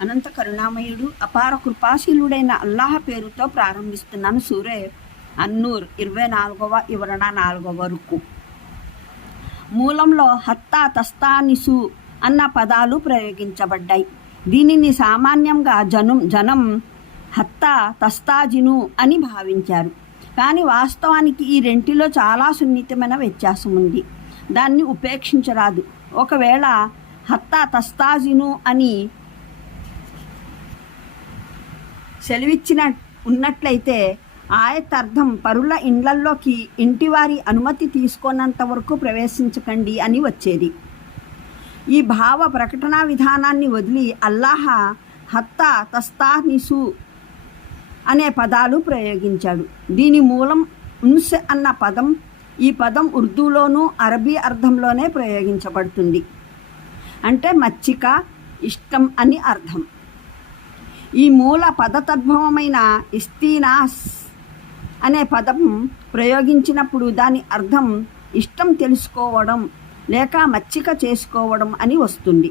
అనంత కరుణామయుడు అపార కృపాశీలుడైన అల్లాహ పేరుతో ప్రారంభిస్తున్నాను సూరే అన్నూర్ ఇరవై నాలుగవ వివరణ నాలుగవ వరకు మూలంలో హత్తా తస్తానిసు అన్న పదాలు ప్రయోగించబడ్డాయి. దీనిని సామాన్యంగా జనం జనం హత్తా తస్తాజిను అని భావించారు. కానీ వాస్తవానికి ఈ రెంటిలో చాలా సున్నితమైన వ్యత్యాసం ఉంది. దాన్ని ఉపేక్షించరాదు. ఒకవేళ హత్తా తస్తాజిను అని సెలవిచ్చిన ఉన్నట్లయితే ఆయతర్థం పరుల ఇండ్లల్లోకి ఇంటివారి అనుమతి తీసుకోనంత వరకు ప్రవేశించకండి అని వచ్చేది. ఈ భావ ప్రకటనా విధానాన్ని వదిలి అల్లాహ హత్తా తస్తానిసు అనే పదాలు ప్రయోగించాడు. దీని మూలం ఉన్స్ అన్న పదం ఈ పదం ఉర్దూలోనూ అరబీ అర్థంలోనే ప్రయోగించబడుతుంది. అంటే మచ్చిక ఇష్టం అని అర్థం ఈ మూల పదతద్భవమైన ఇస్తీనాస్ అనే పదం ప్రయోగించినప్పుడు దాని అర్థం ఇష్టం తెలుసుకోవడం లేక మచ్చిక చేసుకోవడం అని వస్తుంది.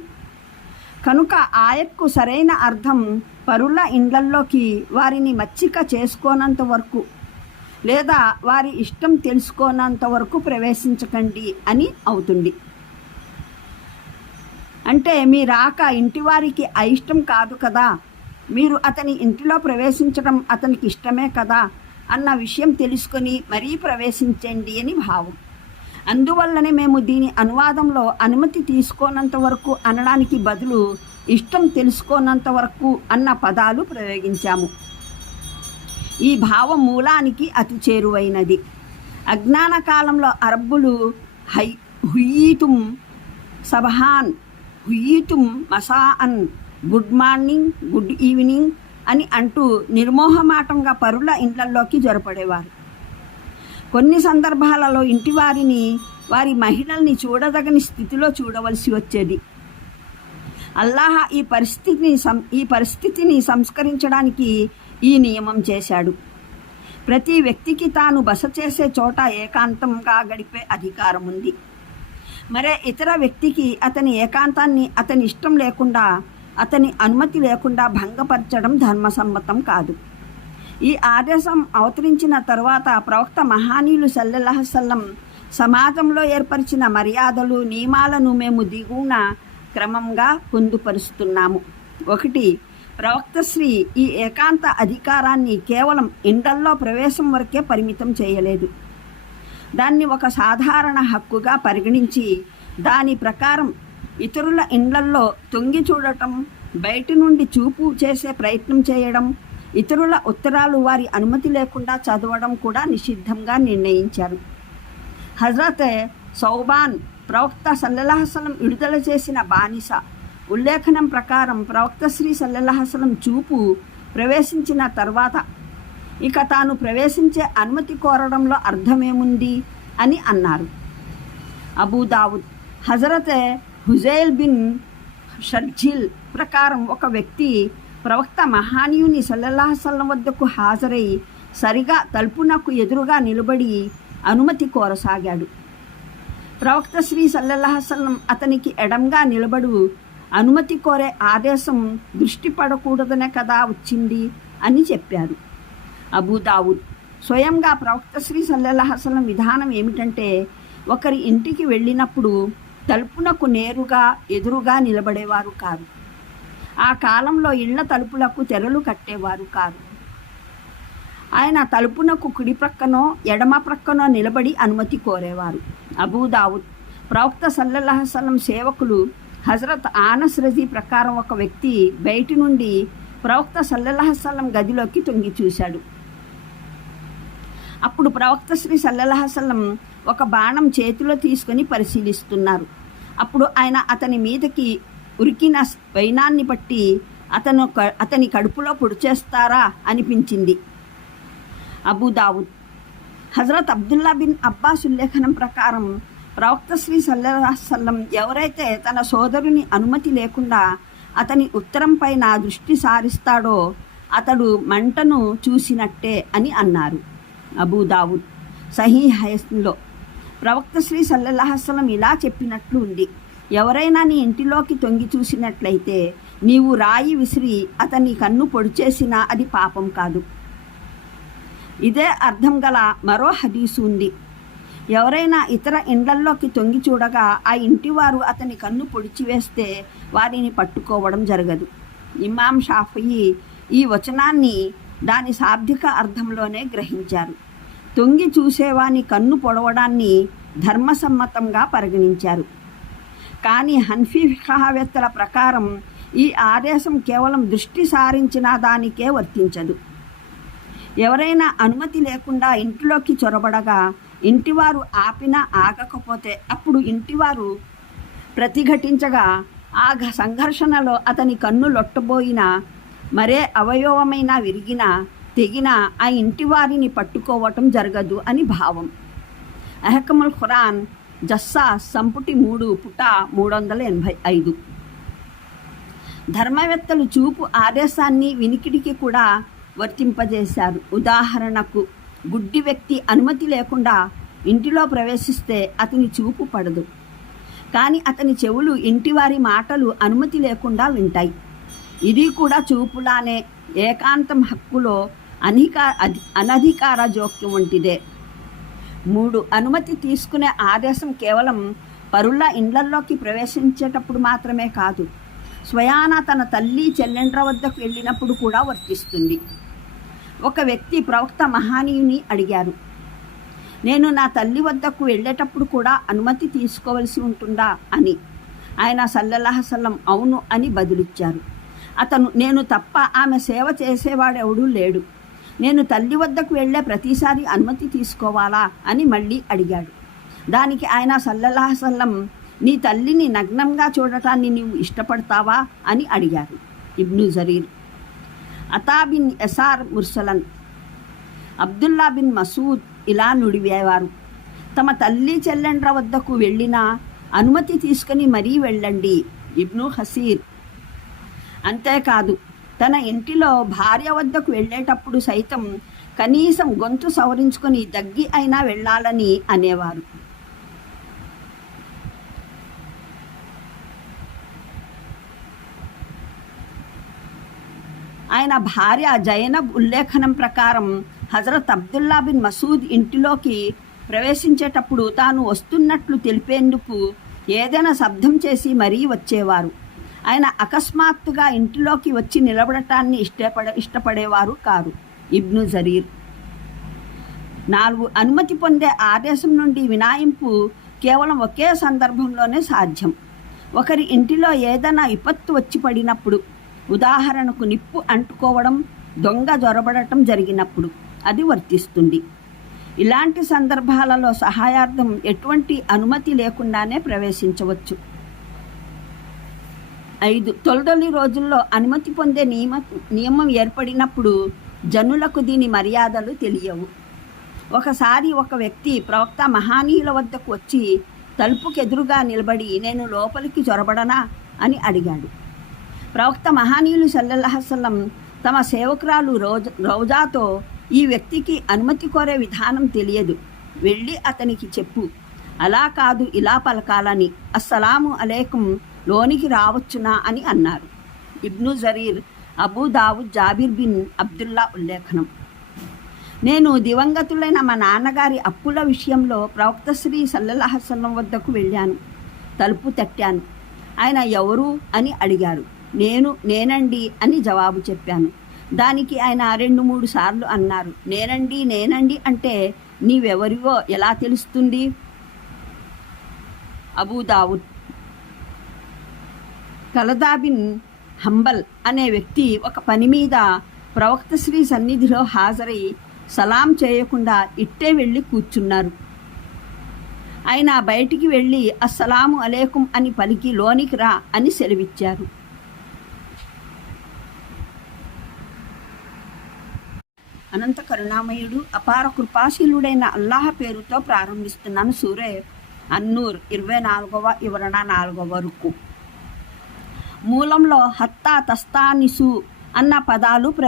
కనుక ఆయక్కు సరైన అర్థం పరుల ఇండ్లల్లోకి వారిని మచ్చిక చేసుకోనంత వరకు లేదా వారి ఇష్టం తెలుసుకోనంత వరకు ప్రవేశించకండి అని అవుతుంది. అంటే మీ రాక ఇంటివారికి అయిష్టం కాదు కదా. మీరు అతని ఇంటిలో ప్రవేశించడం అతనికి ఇష్టమే కదా అన్న విషయం తెలుసుకొని మరీ ప్రవేశించండి అని భావం. అందువల్లనే మేము దీని అనువాదంలో అనుమతి తీసుకోనంత వరకు అనడానికి బదులు ఇష్టం తెలుసుకోనంత వరకు అన్న పదాలు ప్రయోగించాము. ఈ భావం మూలానికి అతి చేరువైనది. అజ్ఞాన కాలంలో అరబ్బులు హై హుయీతుం సబహాన్ హుయీతుం మసాఅన్ గుడ్ మార్నింగ్ గుడ్ ఈవినింగ్ అని అంటూ నిర్మోహమాటంగా పరుల ఇండ్లల్లోకి జొరపడేవారు. కొన్ని సందర్భాలలో ఇంటి వారిని వారి మహిళల్ని చూడదగని స్థితిలో చూడవలసి వచ్చేది. అల్లాహ ఈ పరిస్థితిని సం ఈ పరిస్థితిని సంస్కరించడానికి ఈ నియమం చేశాడు. ప్రతి వ్యక్తికి తాను బస చేసే చోట ఏకాంతంగా గడిపే అధికారం ఉంది. మరే ఇతర వ్యక్తికి అతని ఏకాంతాన్ని అతని ఇష్టం లేకుండా అతని అనుమతి లేకుండా భంగపరచడం ధర్మసమ్మతం కాదు. ఈ ఆదేశం అవతరించిన తరువాత ప్రవక్త మహానీయులు సల్లెల్లాహసల్లం సమాజంలో ఏర్పరిచిన మర్యాదలు నియమాలను మేము దిగువన క్రమంగా పొందుపరుస్తున్నాము. ఒకటి ప్రవక్త శ్రీ ఈ ఏకాంత అధికారాన్ని కేవలం ఇండల్లో ప్రవేశం వరకే పరిమితం చేయలేదు. దాన్ని ఒక సాధారణ హక్కుగా పరిగణించి దాని ప్రకారం ఇతరుల ఇండ్లల్లో తొంగి చూడటం బయటి నుండి చూపు చేసే ప్రయత్నం చేయడం ఇతరుల ఉత్తరాలు వారి అనుమతి లేకుండా చదవడం కూడా నిషిద్ధంగా నిర్ణయించారు. హజరత్ సౌబాన్ ప్రవక్త సల్లెల్లాహసలం విడుదల చేసిన బానిస. ఉల్లేఖనం ప్రకారం ప్రవక్త శ్రీ సల్లెల్లాహసలం చూపు ప్రవేశించిన తర్వాత ఇక తాను ప్రవేశించే అనుమతి కోరడంలో అర్థమేముంది అని అన్నారు. Abu Dawud Hazrat Huzail bin Sharjil ప్రకారం ఒక వ్యక్తి ప్రవక్త మహానీయుని సల్లల్లాహసల్లం వద్దకు హాజరై సరిగా తలుపునకు ఎదురుగా నిలబడి అనుమతి కోరసాగాడు. ప్రవక్త శ్రీ సల్లల్లాహసల్లం అతనికి ఎడంగా నిలబడు అనుమతి కోరే ఆదేశం దృష్టి పడకూడదనే కదా వచ్చింది అని చెప్పారు. అబూదావుద్ స్వయంగా ప్రవక్త శ్రీ సల్లల్లాహసల్లం విధానం ఏమిటంటే ఒకరి ఇంటికి వెళ్ళినప్పుడు తలుపునకు నేరుగా ఎదురుగా నిలబడేవారు కారు. ఆ కాలంలో ఇళ్ళ తలుపులకు తెరలు కట్టేవారు కారు. ఆయన తలుపునకు కుడి ప్రక్కనో ఎడమ ప్రక్కనో నిలబడి అనుమతి కోరేవారు. అబూదావుద్ ప్రవక్త సల్లల్లాహసలం సేవకులు హజరత్ ఆనస్ రజీ ప్రకారం ఒక వ్యక్తి బయటి నుండి ప్రవక్త సల్లల్లాహసలం గదిలోకి తొంగి చూశాడు. అప్పుడు ప్రవక్త శ్రీ సల్లల్లాహసలం ఒక బాణం చేతిలో తీసుకొని పరిశీలిస్తున్నారు. అప్పుడు ఆయన అతని మీదకి ఉరికిన వైనాన్ని బట్టి అతను క- అతని కడుపులో పొడిచేస్తారా అనిపించింది. Abu Dawud Hazrat Abdullah bin Abbas ఉల్లేఖనం ప్రకారం ప్రవక్త శ్రీ సల్లాహసల్లం ఎవరైతే తన సోదరుని అనుమతి లేకుండా అతని ఉత్తరం పైన దృష్టి సారిస్తాడో అతడు మంటను చూసినట్టే అని అన్నారు. అబూదావుద్ సహీ హయస్లో ప్రవక్త శ్రీ సల్లల్లాహస్లం ఇలా చెప్పినట్లు ఉంది. ఎవరైనా నీ ఇంటిలోకి తొంగి చూసినట్లయితే నీవు రాయి విసిరి అతని కన్ను పొడిచేసినా అది పాపం కాదు. ఇదే అర్థం గల మరో హదీసు ఉంది. ఎవరైనా ఇతర ఇండ్లల్లోకి తొంగి చూడగా ఆ ఇంటివారు అతని కన్ను పొడిచివేస్తే వారిని పట్టుకోవడం జరగదు. ఇమాం షాఫయి ఈ వచనాన్ని దాని శాబ్దిక అర్థంలోనే గ్రహించారు. తొంగి చూసేవాని కన్ను పొడవడాన్ని ధర్మసమ్మతంగా పరిగణించారు. కానీ హన్ఫీ ఫిఖావేత్తల ప్రకారం ఈ ఆదేశం కేవలం దృష్టి సారించిన దానికే వర్తించదు. ఎవరైనా అనుమతి లేకుండా ఇంటిలోకి చొరబడగా ఇంటివారు ఆపినా ఆగకపోతే అప్పుడు ఇంటివారు ప్రతిఘటించగా ఆ సంఘర్షణలో అతని కన్ను లొట్టబోయినా మరే అవయవమైన విరిగినా తెగిన ఆ ఇంటి వారిని పట్టుకోవటం జరగదు అని భావం. అహకముల్ ఖురాన్ జస్సా సంపుటి మూడు పుట మూడు వందల ఎనభై ఐదు ధర్మవేత్తలు చూపు ఆదేశాన్ని వినికిడికి కూడా వర్తింపజేశారు. ఉదాహరణకు గుడ్డి వ్యక్తి అనుమతి లేకుండా ఇంటిలో ప్రవేశిస్తే అతని చూపు పడదు. కానీ అతని చెవులు ఇంటివారి మాటలు అనుమతి లేకుండా వింటాయి. ఇది కూడా చూపులానే ఏకాంతం హక్కులో అనికా అధి- అనధికార జోక్యం వంటిదే. మూడు అనుమతి తీసుకునే ఆదేశం కేవలం పరుల ఇండ్లల్లోకి ప్రవేశించేటప్పుడు మాత్రమే కాదు స్వయాన తన తల్లి చెల్లెండ్ర వద్దకు వెళ్ళినప్పుడు కూడా వర్తిస్తుంది. ఒక వ్యక్తి ప్రవక్త మహానీయుని అడిగారు నేను నా తల్లి వద్దకు వెళ్ళేటప్పుడు కూడా అనుమతి తీసుకోవలసి ఉంటుందా? అని. ఆయన సల్లల్లాహసల్లం అవును అని బదులిచ్చారు. అతను నేను తప్ప ఆమె సేవ చేసేవాడెవడూ లేడు. నేను తల్లి వద్దకు వెళ్ళే ప్రతిసారి అనుమతి తీసుకోవాలా అని మళ్ళీ అడిగాడు. దానికి ఆయన సల్లల్లాహసల్లం నీ తల్లిని నగ్నంగా చూడటాన్ని నీవు ఇష్టపడతావా అని అడిగారు ఇబ్ను జరీర్. అతాబిన్ ఎసార్ ముర్సలన్ అబ్దుల్లా బిన్ మసూద్ ఇలా నుడివేవారు. తమ తల్లి చెల్లెండ్ర వద్దకు వెళ్ళినా అనుమతి తీసుకుని మరీ వెళ్ళండి ఇబ్ను హసీర్. అంతేకాదు తన ఇంటిలో భార్య వద్దకు వెళ్ళేటప్పుడు సైతం కనీసం గొంతు సవరించుకొని దగ్గి అయినా వెళ్ళాలని అనేవారు. ఆయన భార్య జైనబ్ ఉల్లేఖనం ప్రకారం హజరత్ అబ్దుల్లా బిన్ మసూద్ ఇంటిలోకి ప్రవేశించేటప్పుడు తాను వస్తున్నట్లు తెలిపేందుకు ఏదైనా శబ్దం చేసి మరీ వచ్చేవారు. ఆయన అకస్మాత్తుగా ఇంటిలోకి వచ్చి నిలబడటాన్ని ఇష్టపడ ఇష్టపడేవారు కారు. ఇబ్ను జరీర్. నాలుగు అనుమతి పొందే ఆదేశం నుండి వినాయింపు కేవలం ఒకే సందర్భంలోనే సాధ్యం. ఒకరి ఇంటిలో ఏదైనా విపత్తు వచ్చి పడినప్పుడు ఉదాహరణకు నిప్పు అంటుకోవడం దొంగ జొరబడటం జరిగినప్పుడు అది వర్తిస్తుంది. ఇలాంటి సందర్భాలలో సహాయార్థం ఎటువంటి అనుమతి లేకుండానే ప్రవేశించవచ్చు. ఐదు. తొలదొలి రోజుల్లో అనుమతి పొందే నియమ నియమం ఏర్పడినప్పుడు జనులకు దీని మర్యాదలు తెలియవు. ఒకసారి ఒక వ్యక్తి ప్రవక్త మహానీయుల వద్దకు వచ్చి తలుపుకి ఎదురుగా నిలబడి నేను లోపలికి చొరబడనా? అని అడిగాడు. ప్రవక్త మహానీయులు సల్లల్లాహసల్లం తమ సేవకురాలు రోజ రోజాతో ఈ వ్యక్తికి అనుమతి కోరే విధానం తెలియదు. వెళ్ళి అతనికి చెప్పు. అలా కాదు ఇలా పలకాలని. అస్సలాము అలేకం లోనికి రావచ్చునా అని అన్నారు. Ibn Jarir Abu Dawud Jabir Jabir bin Abdullah ఉల్లేఖనం. నేను దివంగతులైన మా నాన్నగారి అప్పుల విషయంలో ప్రవక్త శ్రీ సల్లల్లాహసల్లం వద్దకు వెళ్ళాను. తలుపు తట్టాను. ఆయన ఎవరు అని అడిగారు. నేను నేనండి అని జవాబు చెప్పాను. దానికి ఆయన రెండు మూడు సార్లు అన్నారు. నేనండి నేనండి అంటే నీవెవరివో ఎలా తెలుస్తుంది? అబూదావుద్ కలదాబిన్ హంబల్ అనే వ్యక్తి ఒక పని మీద ప్రవక్త శ్రీ సన్నిధిలో హాజరై సలాం చేయకుండా ఇట్టే వెళ్ళి కూర్చున్నారు. ఆయన బయటికి వెళ్ళి అస్సలాము అలేకుం అని పలికి లోనికి రా అని సెలవిచ్చారు. అనంత కరుణామయుడు అపార కృపాశీలుడైన అల్లాహ పేరుతో ప్రారంభిస్తున్నాను సూరే అన్నూర్ ఇరవై నాలుగవ వివరణ నాలుగవ వరకు మూలంలో హత్తా తస్తానిసు అన్న పదాలు ప్ర